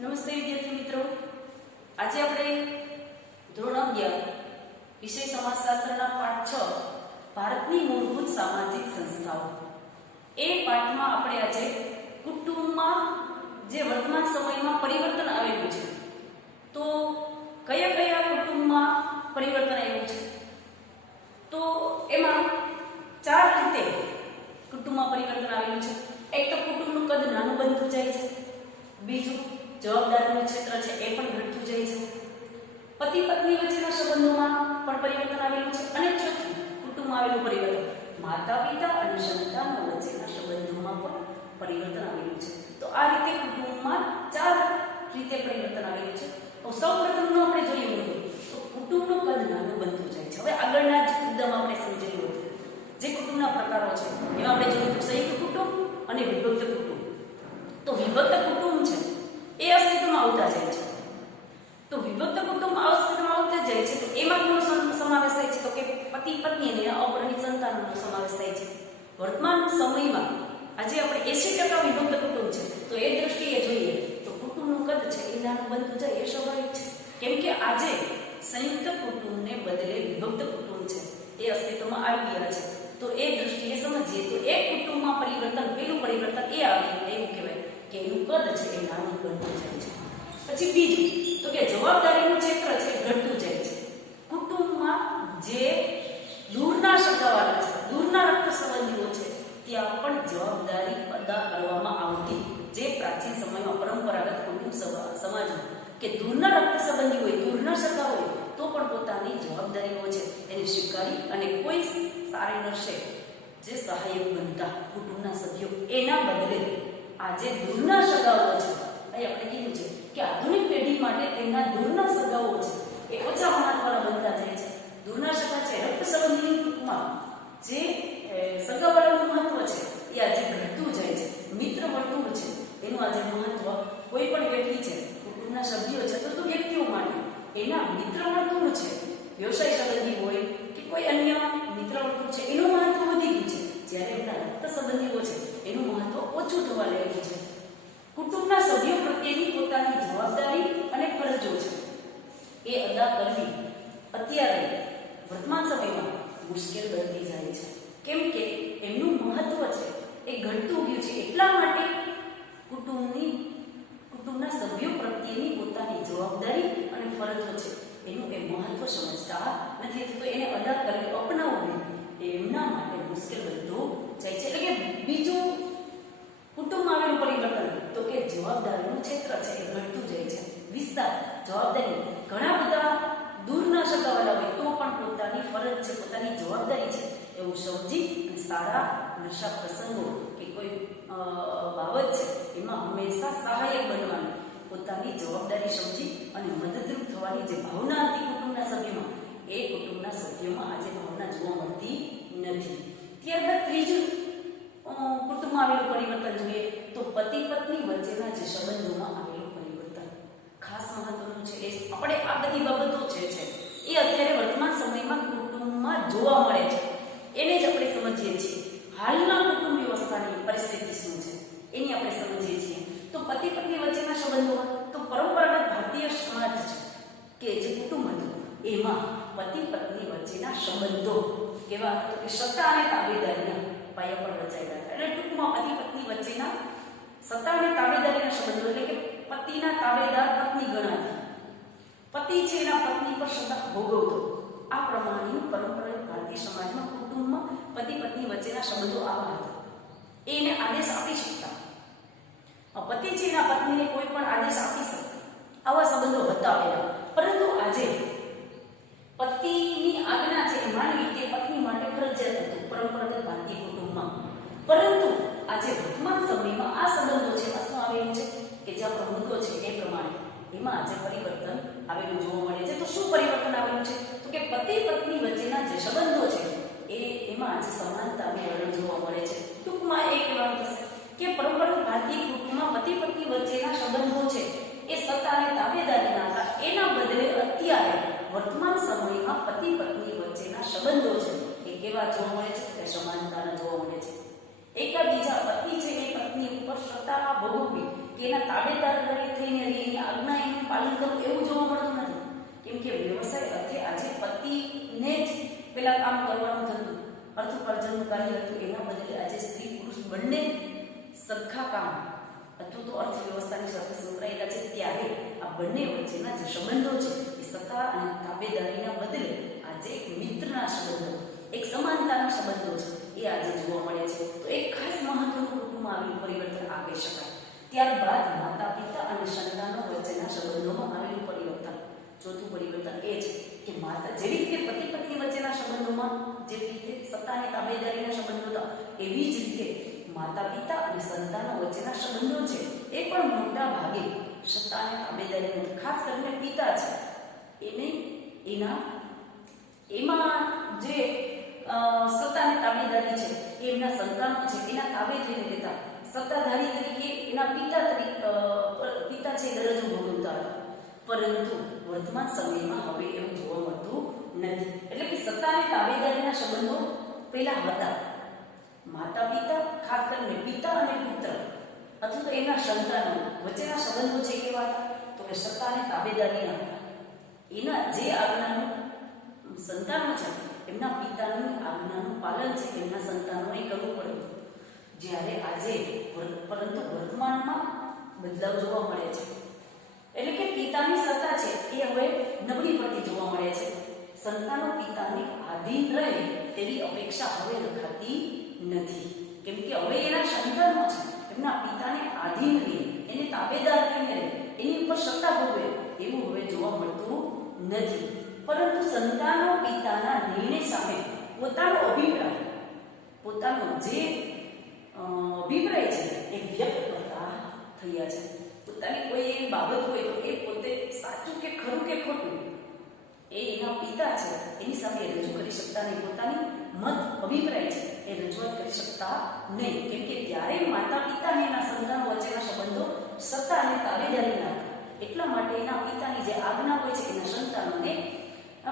નમસ્તે વિદ્યાર્થી મિત્રો, આજે આપણે ધોરણ 11 વિષય સમાજશાસ્ત્રના પાઠ 6 ભારતની મૂળભૂત સામાજિક સંસ્થાઓ એ પાઠમાં આપણે આજે કુટુંબમાં જે વર્તમાન સમયમાં પરિવર્તન આવેલું છે તો કયા કયા કુટુંબમાં પરિવર્તન આવ્યું છે તો એમાં 4 રીતે કુટુંબમાં પરિવર્તન આવેલું છે। એક તો કુટુંબનું કદ નાનું બનતું જાય છે, બીજું જવાબદારીનું ક્ષેત્ર છે એ પણ ઘટતું જાય છે, પતિ પત્ની વચ્ચેના સંબંધોમાં પણ પરિવર્તન આવેલું છે, અને ચોથું કુટુંબમાં આવેલું પરિવર્તન માતા પિતા અને સંતાનો વચ્ચેના સંબંધોમાં પણ પરિવર્તન આવેલું છે। તો આ રીતે કુટુંબમાં 4 રીતે પરિવર્તન આવેલું છે। તો સૌપ્રથમનું આપણે જોઈએ તો કુટુંબનું કદ નાનું બનતું જાય છે। હવે આગળના જ મુદ્દામાં આપણે સમજેલું હતું જે કુટુંબના પ્રકારો છે એમાં આપણે જોયું સંયુક્ત કુટુંબ અને વિભક્ત કુટુંબ। તો વિભક્ત કુટુંબ છે એ અસ્તિત્વમાં આવતા જાય છે। તો વિભક્ત કુટુંબ અસ્તિત્વમાં આવતા જાય છે તો એમાં કોનો સમાવેશ થાય છે તો કે પતિ પત્ની અને અપરિણિત સંતાનોનો સમાવેશ થાય છે। વર્તમાન સમયમાં આજે આપણે 80% વિભક્ત કુટુંબ છે તો એ દ્રષ્ટિએ જોઈએ તો કુટુંબનું કદ છે એ નાનું બનતું જાય એ સ્વાભાવિક છે, કેમ કે આજે સંયુક્ત કુટુંબને બદલે વિભક્ત કુટુંબ છે એ અસ્તિત્વમાં આવી ગયા છે। તો એ દ્રષ્ટિએ સમજીએ તો એક કુટુંબમાં પરિવર્તન પેલું પરિવર્તન એ આવે એવું કહેવાય કે એનું કદ છે એ નાનું બનતું જાય છે। પછી બીજું તો કે જવાબદારીનું ક્ષેત્ર છે ઘટતું જાય છે। કુટુંબમાં જે દૂરના સગાવાળા છે, દૂરના રક્ત સંબંધીઓ છે ત્યાં પણ જવાબદારી અદા કરવામાં આવતી, જે પ્રાચીન સમયમાં પરંપરાગત કુટુંબ સમાજમાં કે દૂરના રક્ત સંબંધી હોય, દૂરના સગા હોય તો પણ પોતાની જવાબદારીઓ છે એને સ્વીકારી અને કોઈ સારી નરસે જે સહાયક બનતા કુટુંબના સભ્યો એના બદલે આજે દૂરના સગાઓ છે અહીં આપણે કીધું છે કે આધુનિક પેઢી માટે તેમના દૂરના સગાઓ છે એ ઓછા મહત્વના બનતા જાય છે। દૂરના સગા છે રક્ત સંબંધીની ટૂંકમાં જે સગાવાળાનું મહત્વ છે એ આજે ઘટતું જાય છે। મિત્ર વર્તુળ છે એનું આજે મહત્વ કોઈ પણ વ્યક્તિ છે કુટુંબના સભ્યો છે તો વ્યક્તિઓ માટે એના મિત્ર વર્તુળ છે, વ્યવસાય સંબંધી હોય કે કોઈ અન્ય મિત્ર વર્તુળ છે એનું મહત્વ વધી ગયું છે, જ્યારે એમના રક્ત સંબંધીઓ છે એનું મહત્વ ઓછું થવા લાગ્યું છે। કુટુંબના સભ્યો પ્રત્યેની પોતાની જવાબદારી અને ફરજો છે એ અદા કરવી અત્યારે વર્તમાન સમયમાં મુશ્કેલ બનતી જાય છે, કેમ કે એમનું મહત્વ છે એ ઘટતું ગયું છે। એટલા માટે કુટુંબના સભ્યો પ્રત્યેની પોતાની જવાબદારી અને ફરજો છે એનું એ મહત્વ સમજતા નથી, તો એને અદા કરવી અપનાવવું એમના માટે મુશ્કેલ બનતું જાય છે। એટલે કે બીજું કુટુંબમાં આવેલું પરિવર્તન તો કે જવાબદારીનું ક્ષેત્ર છે એ ઘટતું જાય છે। વિસ્તાર જવાબદારી ઘણા બધા દૂરના સગાવાળા હોય તો પણ પોતાની ફરજ છે, પોતાની જવાબદારી છે એવું સમજી અને સારા નશા પ્રસંગો કે કોઈ બાબત છે એમાં હંમેશા સહાયક બનવાની પોતાની જવાબદારી સમજી અને મદદરૂપ થવાની જે ભાવના હતી કુટુંબના સભ્યોમાં એ કુટુંબના સભ્યોમાં આજે ભાવના જોવા મળતી નથી। ત્યારબાદ ત્રીજું કુટુંબમાં આવેલું પરિવર્તન જોઈએ તો પતિ પત્ની વચ્ચેના જે સંબંધોમાં આવેલું પરિવર્તન ખાસ મહત્વનું છે। આપણે આ બધી બાબતો છે એ અત્યારે વર્તમાન સમયમાં કુટુંબમાં જોવા મળે છે, એને જ આપણે સમજીએ છીએ। હાલના કુટુંબ વ્યવસ્થાની પરિસ્થિતિ શું છે એની આપણે સમજીએ છીએ। તો પતિ પત્ની વચ્ચેના સંબંધોમાં તો પરંપરાગત ભારતીય સમાજ છે કે જે કુટુંબ હતું એમાં પતિ પત્ની વચ્ચેના સંબંધો કેવા હતા કે સત્તા અને તાબેદારીના પાયા પર રચાયેલા હતા। એટલે ટૂંકમાં પતિ પત્ની વચ્ચેના સત્તા અને તાબેદારીના સંબંધો એટલે કે પતિના તાબેદાર પત્ની ગણાતી, પતિ છે એના પત્ની પર સત્તા ભોગવતો, આ પ્રમાણેનું પરંપરાગત ભારતીય સમાજમાં કુટુંબમાં પતિ પત્ની વચ્ચેના સંબંધો આવા હતા। એને આદેશ આપી શકતા, પતિ છે એના પત્નીને કોઈ પણ આદેશ આપી શકતા, આવા સંબંધો હતા પહેલા। પરંતુ આજે પતિની આજ્ઞા છે એ માનવી તે પત્ની માટે ફરજિયાત હતું પરંપરાગત ભારતીય કુટુંબમાં। પરંતુ આજે વર્તમાન સમયમાં આ સંબંધો છે શું આવેલું છે કે જે આપણો મુદ્દો છે એ પ્રમાણે એમાં આજે પરિવર્તન આવેલું જોવા મળે છે। તો શું પરિવર્તન આવેલું છે તો કે પતિ પત્ની વચ્ચેના જે સંબંધો છે એમાં આજે સમાનતાનું વર્ણન જોવા મળે છે। ટૂંકમાં એ કહેવાનું થશે કે પરંપરાગત ભારતીય કુટુંબમાં પતિ પત્ની વચ્ચેના સંબંધો છે એ સત્તા અને તાબેદારીના હતા, એના બદલે અત્યારે વર્તમાન સમયમાં પતિ પત્ની વચ્ચેના સંબંધો છે એ કેવા જોવા મળે છે કે સમાનતાના જોવા મળે છે। એકાબીજા પતિ છે એ પત્ની ઉપર સત્તા ભોગવવી કે એના તાબેદાર થઈને રહી, એની આજ્ઞા એનું પાલન કરવું એવું જોવા મળતું નથી. કેમ કે વ્યવસાય અર્થે આજે પતિને જ પેલા કામ કરવાનું થતું, અર્થોપાર્જનનું કાર્ય હતું. એના બદલે આજે સ્ત્રી પુરુષ બંને સરખા કામ અથવા તો અર્થવ્યવસ્થાની સાથે સંકળાયેલા છે. ત્યારે આ બંને વચ્ચેના જે સંબંધો છે એ સત્તા અને તાબેદારીના બદલે આજે એક મિત્રના સંબંધો, એક સમાનતાના સંબંધો છે એ આજે જોવા મળે છે. તો એક ખાસ મહત્વનું કુટુંબમાં આવેલું પરિવર્તન આ કહી શકાય. ત્યારબાદ માતા પિતા અને સંતાનો વચ્ચેના સંબંધોમાં આવેલું પરિવર્તન. ચોથું પરિવર્તન એ છે કે માતા જેવી રીતે પતિ પત્ની વચ્ચેના સંબંધોમાં જેવી રીતે સત્તા અને તાબેદારીના સંબંધો હતા, એવી જ રીતે માતા પિતા અને સંતાનો વચ્ચેના સંબંધો છે એ પણ મોટા ભાગે સત્તા અને તાબેદારીનો, ખાસ કરીને પિતા છે એને એમાં જે સત્તા અને તાબેદારી છે એ એમના સંતાનો છે એના તાબે થઈને રહેતા, સત્તાધારી તરીકે એના પિતા છે દરજ્જો ભોગવતા હતા. પરંતુ વર્તમાન સમયમાં હવે એવું જોવા મળતું નથી. એટલે કે સત્તા અને તાબેદારીના સંબંધો પહેલા હતા. માતા પિતા, ખાસ કરીને પિતા અને પુત્ર અથવા તો એના સંતાનો વચ્ચેના સંબંધો છે કેવા હતા? તો કે સત્તા અને તાબેદારીના હતા. એના જે આજ્ઞાનું સંતાનો છે એમના પિતાની આજ્ઞાનું પાલન છે એમના સંતાનોને કરવું પડ્યું. જ્યારે આજે પરંતુ વર્તમાનમાં બદલાવ જોવા મળે છે. એટલે કે પિતાની સત્તા છે એ હવે નબળી પડતી જોવા મળે છે. સંતાનો પિતાને આધીન રહે તેવી અપેક્ષા હવે રખાતી નથી. કેમ કે હવે એના સંતાનો છે એમના પિતાને આધીન રહે, એને તાબેદાર થઈને રહે, એની ઉપર સત્તા ભોગવે એવું હવે જોવા મળતું નથી. પરંતુ સંતાનો પિતાના નિર્ણય સામે પોતાનો જે અભિપ્રાય છે એ વ્યક્ત કરતા થયા છે. પોતાની કોઈ એવી બાબત હોય તો એ પોતે સાચું કે ખરું કે ખોટું એ એના પિતા છે એની સામે રજૂ કરી શકતા નહીં. પોતાની મત અભિપ્રાય છે એ રજૂઆત કરી શકતા નહીં. કેમ કે ત્યારે માતા પિતા અને એના સંતાનો વચ્ચેના સંબંધો સત્તા અને તાબેદારીના હતા. એટલા માટે એના પિતાની જે આજ્ઞા હોય છે એના સંતાનોને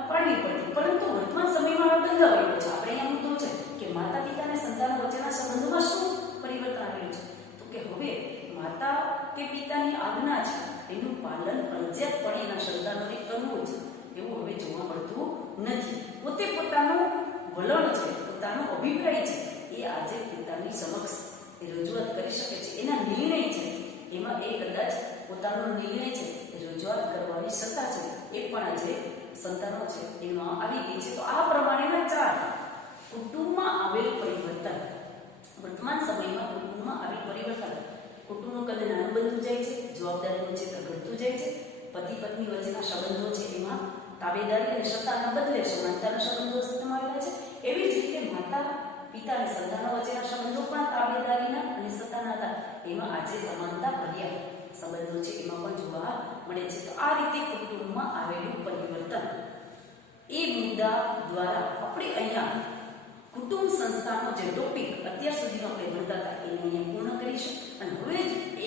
પાડવી પડતી. પરંતુ વર્તમાન સમયમાં બદલાવ આવ્યો છે. આપણે અહીંયા મુદ્દો છે કે માતા પિતા અને સંતાનો વચ્ચેના સંબંધોમાં શું પરિવર્તન આવેલું છે? તો કે હવે માતા કે પિતાની આજ્ઞા છે એનું પાલન ફરજિયાતપણે એના સંતાનોને કરવું છે એવું હવે જોવા મળતું નથી. પોતે પોતાનું વલણ છે, પોતાનો અભિપ્રાય છે એ આજે પિતાની સમક્ષ રજૂઆત કરી શકે છે. એના નિર્ણય છે એમાં એ કદાચ પોતાનો નિર્ણય છે એ રજૂઆત કરવાની સત્તા છે એ પણ આજે સંતાનો છે એમાં આવી ગઈ છે. તો આ પ્રમાણેના 4 કુટુંબમાં આવેલ પરિવર્તન. વર્તમાન સમયમાં કુટુંબમાં આવેલ પરિવર્તન. કુટુંબનું કદ નાનું બનતું જાય છે, જવાબદારીનું ક્ષેત્ર ઘટતું જાય છે, પતિ પત્ની વચ્ચેના સંબંધો છે એમાં તાબેદારી અને સત્તાના બદલે સમાનતાના સંબંધો સમાવેલા છે. એવી જ રીતે માતા પિતા અને સંતાનો વચ્ચેના સંબંધો પણ તાબેદારીના અને સત્તાના હતા. એમાં આજે સમાનતા ભર્યા સંબંધો છે એમાં પણ જોવા મળે છે. તો આ રીતે કુટુંબમાં આવેલું પરિવર્તન એ મુદ્દા દ્વારા આપણે અહીંયા કુટુંબ સંસ્થાનો જે ટોપિક અત્યાર સુધીનો આપણે ભણતા હતા એને અહીંયા પૂર્ણ કરીશું. અને હવે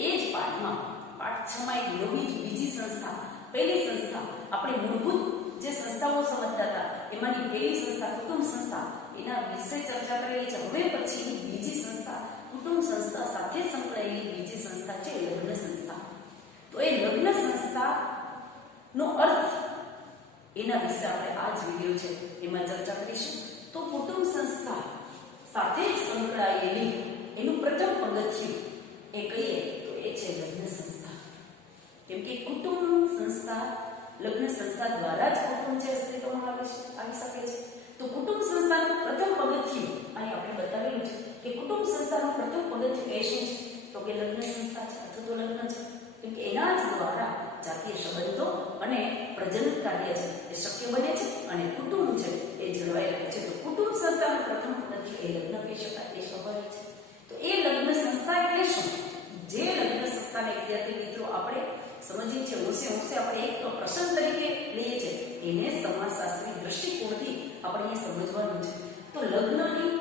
એ જ પાઠમાં પાઠ 6 માં એક નવી બીજી સંસ્થા, પહેલી સંસ્થા આપણે મૂળભૂત જે સંસ્થાઓ સમજતા હતા એમાંની પહેલી સંસ્થા કુટુંબ સંસ્થા એના વિશે ચર્ચા કરેલી છે. હવે પછીની બીજી સંસ્થા કુટુંબ સંસ્થા સાથે સંકળાયેલી બીજી સંસ્થા છે લગ્ન સંસ્થા. તો એ લગ્ન સંસ્થાનો અર્થ એના વિશે આપણે આ જ વિડીયો છે એમાં ચર્ચા કરીશું. તો કુટુંબ સંસ્થા સાથે સંકળાયેલી એનું પ્રથમ પગથિયું એ કહીએ તો એ છે લગ્ન સંસ્થા. કેમ કે કુટુંબ સંસ્થા, લગ્ન સંસ્થા દ્વારા જ કુટુંબ છે અસ્તિત્વમાં આવી શકે છે. તો કુટુંબ સંસ્થાનું પ્રથમ પગથિયું અહીં આપણે બતાવેલું છે કે કુટુંબ સંસ્થાનું પ્રથમ પગથિયું એ શું છે? તો કે લગ્ન સંસ્થા છે અથવા તો લગ્ન છે. કેમ કે એના જ દ્વારા જાતીય સંબંધો અને પ્રજનન કાર્ય છે એ શક્ય બને છે અને કુટુંબ છે એ જળવાઈ રહે છે. તો કુટુંબ સંસ્થાનું પ્રથમ પગથિયું એ લગ્ન કહી શકાય, એ સ્વાભાવિક છે. તો એ લગ્ન સંસ્થા એટલે શું? જે લગ્ન સંસ્થાને વિદ્યાર્થી મિત્રો આપણે સમજીએ છીએ, હોંશે આપણે એક પ્રસંગ તરીકે લઈએ છીએ, એને સમાજશાસ્ત્રી દ્રષ્ટિકોણથી આપણે એ સમજવાનું છે. તો લગ્નની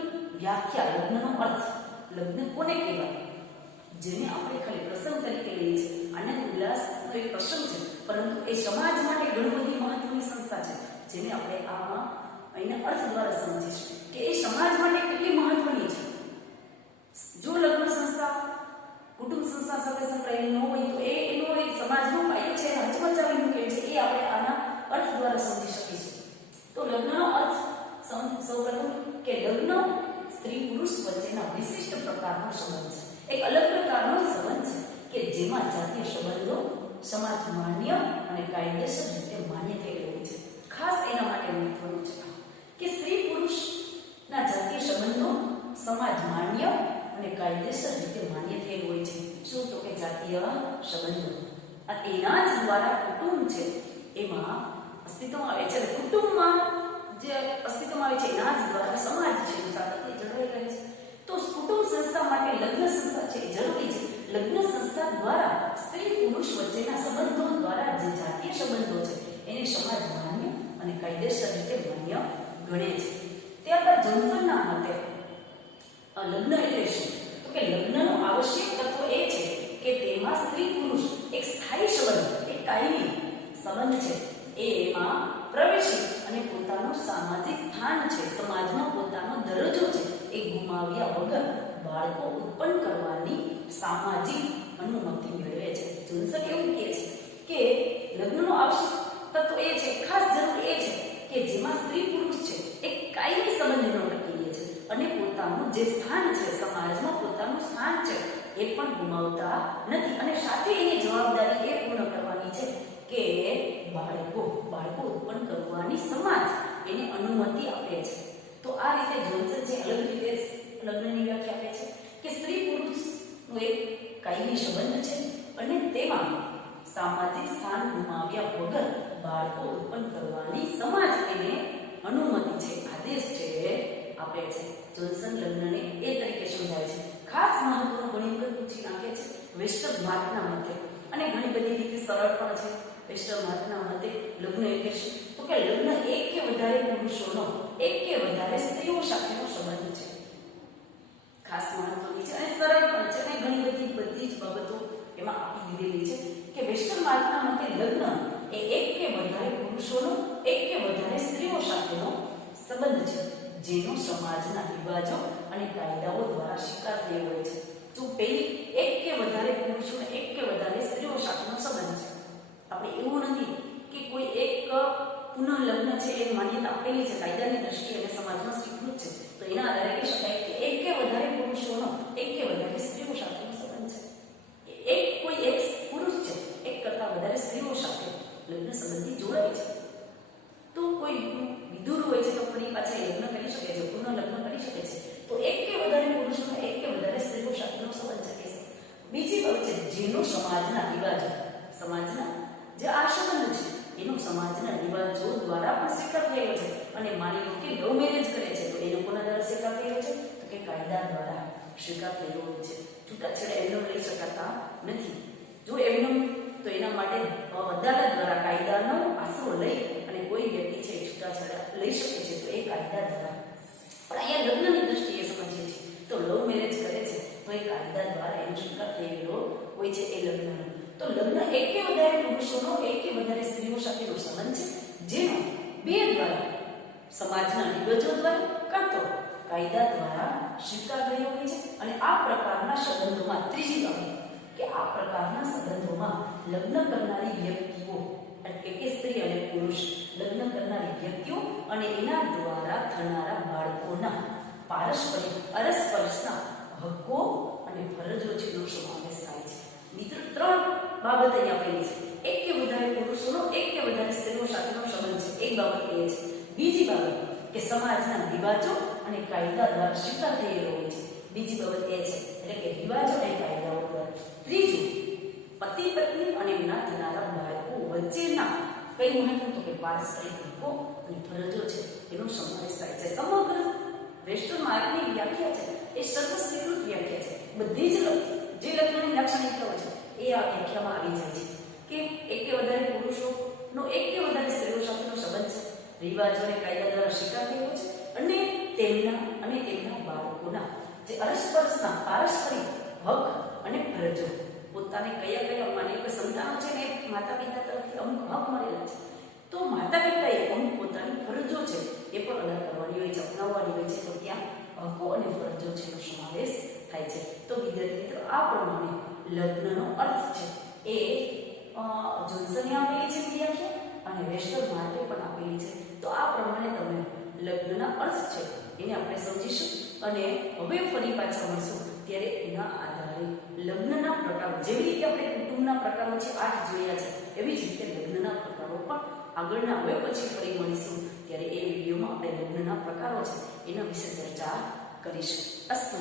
વ્યાખ્યા, લગ્નનો અર્થ, લગ્ન કોને કહેવાય? જેને આપણે ખાલી પ્રસંગ તરીકે લઈએ છીએ, આનંદ ઉલ્લાસનો એક પ્રસંગ છે, પરંતુ એ સમાજ માટે ઘણી બધી મહત્વની સંસ્થા છે જેને આપણે આમાં અહીંના અર્થ દ્વારા સમજીશું કે એ સમાજ માટે કેટલી મહત્વની છે. જો લગ્ન સંસ્થા કુટુંબ સંસ્થા સાથે સંકળાયેલી ન હોય સૌપ્રથમ કે લગ્ન સ્ત્રી પુરુષ વચ્ચેના વિશિષ્ટ પ્રકારનો સંબંધ છે, એક અલગ પ્રકારનો સંબંધ છે કે જેમાં જાતીય સંબંધો સમાજ માન્ય અને કાયદેસર રીતે માન્ય થયેલો હોય છે. ખાસ એના માટે મહત્વનું છે કે સ્ત્રી પુરુષના જાતીય સંબંધો સમાજ માન્ય અને કાયદેસર રીતે માન્ય થયેલો હોય છે. શું તો કે જાતીય સંબંધો અને એના જ દ્વારા કુટુંબ છે એમાં અસ્તિત્વમાં આવે છે. કુટુંબમાં જે અસ્તિત્વમાં આવે છે એના જ દ્વારા સમાજ છે સાતત્ય જળવાઈ રહે છે. તો કુટુંબ સંસ્થા માટે લગ્ન સંસ્થા છે એ જરૂરી છે. લગ્ન સંસ્થા દ્વારા સ્ત્રી પુરુષ વચ્ચેના સંબંધો દ્વારા જે જાતીય સંબંધો છે એને સમાજ માન્ય અને કાયદેસર રીતે માન્ય ગણે છે. ત્યારબાદ જોન્સનના મતે લગ્ન એટલે શું તો કે લગ્નનો આવશ્યક તત્વ એ છે કે તેમાં સ્ત્રી પુરુષ એક સ્થાયી સંબંધ, એક કાયમી સંબંધ છે એમાં પ્રવેશી અને પોતાનું સામાજિક સ્થાન છે, સમાજમાં પોતાનો દરજ્જો છે એ ગુમાવ્યા વગર બાળકો ઉત્પન્ન કરવાની સામાજિક અનુમતિ મેળવે છે. જોન્સન એવું કહે છે કે લગ્નનો આવશ્યક તત્વ એ છે, ખાસ જરૂર એ છે કે જેમાં સ્ત્રી પુરુષ છે એક કાયમી સંબંધનો ટકી છે અને પોતાનું જે સ્થાન છે સમાજમાં પોતાનું સ્થાન છે એ પણ ગુમાવતા નથી અને સાથે એની જવાબદારી એ પૂર્ણ કરવાની છે કે બાળકો ઉત્પન્ન કરવાની સમાજ એને અનુમતિ આપે છે. તો આ રીતે જોન્સન જે અલગ રીતે લગ્નની વ્યાખ્યા આપે છે કે સ્ત્રી પુરુષનો એક કાયમી સંબંધ છે અને તેમાં સામાજિક સ્થાન ગુમાવ્યા વગર બાળકો ઉત્પન્ન કરવાની સમાજ એને અનુમતિ છે, આદેશ છે આપે છે. જોન્સન લગ્નને એ તરીકે સમજાવે છે. ખાસ મહત્વનું ઘણી વખત પૂછી નાખે છે વેસ્ટર્ન માર્ગના મતે અને ઘણી બધી રીતે સરળ પણ છે. વેસ્ટર્ન માર્ગના મતે લગ્ન એટલે શું તો કે લગ્ન એક કે વધારે પુરુષોનો એક કે વધારે સ્ત્રીઓ સાથેનો સંબંધ છે. ખાસ મહત્વની છે અને સરળ પણ છે અને ઘણી બધી જ બાબતો એમાં આપી દીધેલી છે કે વેસ્ટર્ન માર્ગના મતે લગ્ન એ એક કે વધારે પુરુષોનો એક કે વધારે સ્ત્રીઓ સાથેનો સંબંધ છે જેનો સમાજના રિવાજો અને કાયદાઓ દ્વારા સ્વીકાર થયો હોય છે. તો પેલી એક કે વધારે પુરુષોને એક કે વધારે સ્ત્રીઓ સાથેનો સંબંધ છે. આપણે એવું નથી કે કોઈ એક પુનઃ લગ્ન છે એ માન્યતા આપેલી છે કાયદાની દ્રષ્ટિએ અને સમાજમાં સ્વીકૃત છે તો એના આધારે કહી શકાય કે એક કે વધારે પુરુષોનો એક કે વધારે સ્ત્રીઓ સાથેનો સંબંધ છે. કોઈ એક પુરુષ છે એક કરતા વધારે સ્ત્રીઓ સાથે લગ્ન સંબંધી જોડાય છે. તો કોઈ વિદુર હોય છે તો ફરી પાછા લગ્ન કરી શકે છે, પુનઃ લગ્ન કરી શકે છે. તો એક કે વધારે પુરુષોનો એક કે વધારે સ્ત્રીઓ સાથેનો સંબંધ છે. બીજી બાબત છે જેનો સમાજના રિવાજો, સમાજના જે આ સંબંધ છે એનો સમાજના રિવાજો દ્વારા પણ સ્વીકાર થયેલો છે અને માની લો કે લવ મેરેજ કરે છે તો એ લોકોના દ્વારા સ્વીકાર થયેલો છે તો કે કાયદા દ્વારા સ્વીકાર થયેલો હોય છે. છૂટાછેડા એમનો લઈ શકાતા નથી. જો એમનો તો એના માટે અદાલત દ્વારા કાયદાનો આશરો લઈ અને કોઈ વ્યક્તિ છે છૂટાછેડા લઈ શકે છે તો એ કાયદા દ્વારા. પણ અહીંયા લગ્નની દ્રષ્ટિએ સમજીએ છીએ તો લવ મેરેજ કરે છે તો એ કાયદા દ્વારા એનો સ્વીકાર થયેલો હોય છે એ લગ્નનો. તો લગ્ન એક કે વધારે પુરુષોનો એક કે વધારે સ્ત્રીઓ સાથેનો સંબંધ છે જેનો બે દ્વારા સમાજના રિવાજો દ્વારા કાં તો કાયદા દ્વારા સ્વીકાર થયો હોય છે અને આ પ્રકારના સંબંધોમાં ત્રીજી બાબત કે આ પ્રકારના સંબંધોમાં લગ્ન કરનારી વ્યક્તિઓ એટલે કે સ્ત્રી અને પુરુષ લગ્ન કરનારી વ્યક્તિઓ અને એના દ્વારા થનારા બાળકોના પારસ્પરિક અરસપરસના હક્કો અને ફરજો છે નો સમાવેશ થાય છે. મિત્રો ત્રણ બાબત અહીંયા આપેલી છે. એક કે વધારે પુરુષોનો એક કે વધારે સ્ત્રીઓ સાથેનો સંબંધ છે એક બાબત એ છે. બીજી બાબત કે સમાજના રિવાજો અને કાયદા દ્વારા સ્વીકાર થયેલો હોય છે. બીજી બાબત એ છે એટલે કે રિવાજો અને કાયદાઓ દ્વારા. ત્રીજું પતિ પત્ની અને એમના થનારા બાળકો વચ્ચેના કઈ મહત્વ તો કે પારસ્પરિક હક્કો અને ફરજો છે એનો સમાવેશ થાય છે. સમગ્ર વેસ્ટર્ન માર્ગની વ્યાખ્યા છે એ સર્વસ્વીકૃત વ્યાખ્યા છે. બધી જ જે લગ્નની લાક્ષણિકતાઓ છે એ આ વ્યાખ્યામાં આવી જાય છે કે એક કે વધારે પુરુષોનો એક કે વધારે સ્ત્રીઓ સાથેનો સંબંધ છે, રિવાજો અને કાયદા દ્વારા સ્વીકાર થયો છે અને તેમના બાળકોના જે અરસપરસના પારસ્પરિક હક અને ફરજો પોતાને કયા માની કે સંતાનો છે ને માતા પિતા તરફથી અમુક હક મળેલા છે તો માતા પિતાએ અમુક પોતાની ફરજો છે એ પણ અદા કરવાની હોય છે, અપનાવવાની હોય છે. તો ત્યાં હકો અને ફરજો છે એનો સમાવેશ થાય છે. તો વિદ્યાર્થી મિત્રો આ પ્રમાણે લગ્નનો અર્થ છે એ જોન્સને આપેલી છે વ્યાખ્યા અને વેસ્ટર્ન માર્ગે પણ આપેલી છે. તો આ પ્રમાણે તમે લગ્નના અર્થ છે એને આપણે સમજીશું અને હવે ફરી પાછા મળશું ત્યારે એના આધારે લગ્નના પ્રકારો, જેવી રીતે આપણે કુટુંબના પ્રકારો છે 8 જોયા છે, એવી જ રીતે લગ્નના પ્રકારો પણ આગળના હવે પછી ફરી મળીશું ત્યારે એ વિડીયોમાં આપણે લગ્નના પ્રકારો છે એના વિશે ચર્ચા કરીશું. અસ્તુ.